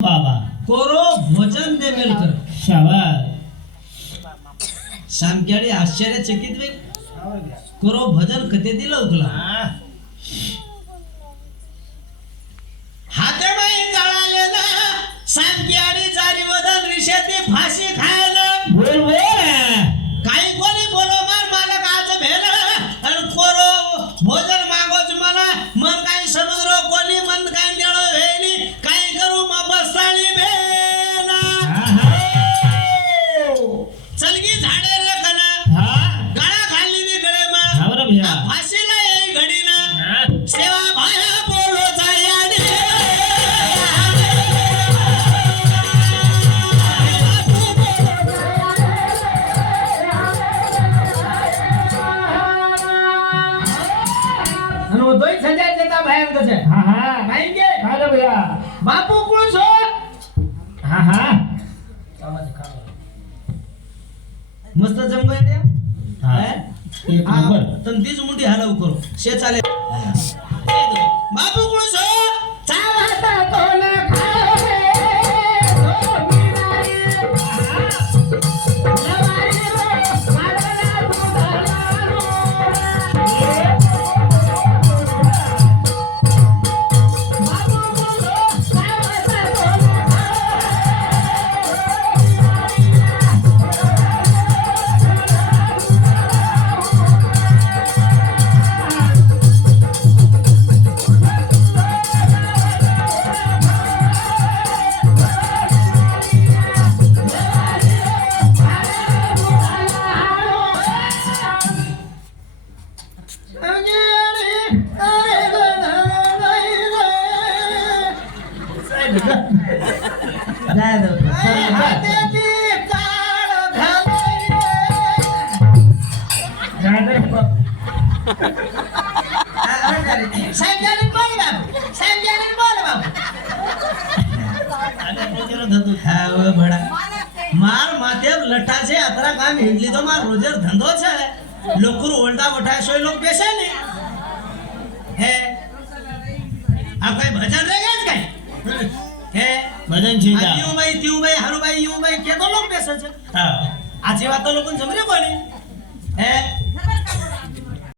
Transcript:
बाबा कोरो भोजन दे मिलकर शाबास सामक्याडी आश्चर्यचकित वे कोरो भजन कते दिलं उकला हाते बाई जळाले ना सामक्याडी जारी वदन विषयते फाशी खायला बोल बोल काही कोणी बोलो मार मालक आज भेला आणि कोरो भोजन मागोच मला मन काही समुद्र कोणी मन काही देळो वेली काही करू मग बसाळी भेला चलगी झाडे रे कना गळा खाली नी गळे मा फाशीला येई घडी ना सेवा भाया बोलो जायाडे અને દોઈ સંજાય જતા ભાઈ એમ કહે હા હા કાઈ કે ખાલો ભૈયા બાપુ કોણ છો હા હા मस्त जमवाय द्या હા એક નંબર तम तीच मुंडी हलव करू शे चाले बापू कोण सो चावता कोण खावे तो मिरारी नवारी रो मारला दुधलारो बापू बोलो चावता कोण मार माथे लठा से अतरा काम हिंडली तो मार रोजर धंधो छे लोकुर ओल्टा बठा सोय लोग बेसे ने हे आप काय भजन रे गज काय हे ભજન છે જા ત્યુ ભાઈ હારું ભાઈ યુ ભાઈ કે તો લોગ બેસે છે હા આજી વાત તો લોકો સમજે કોની હે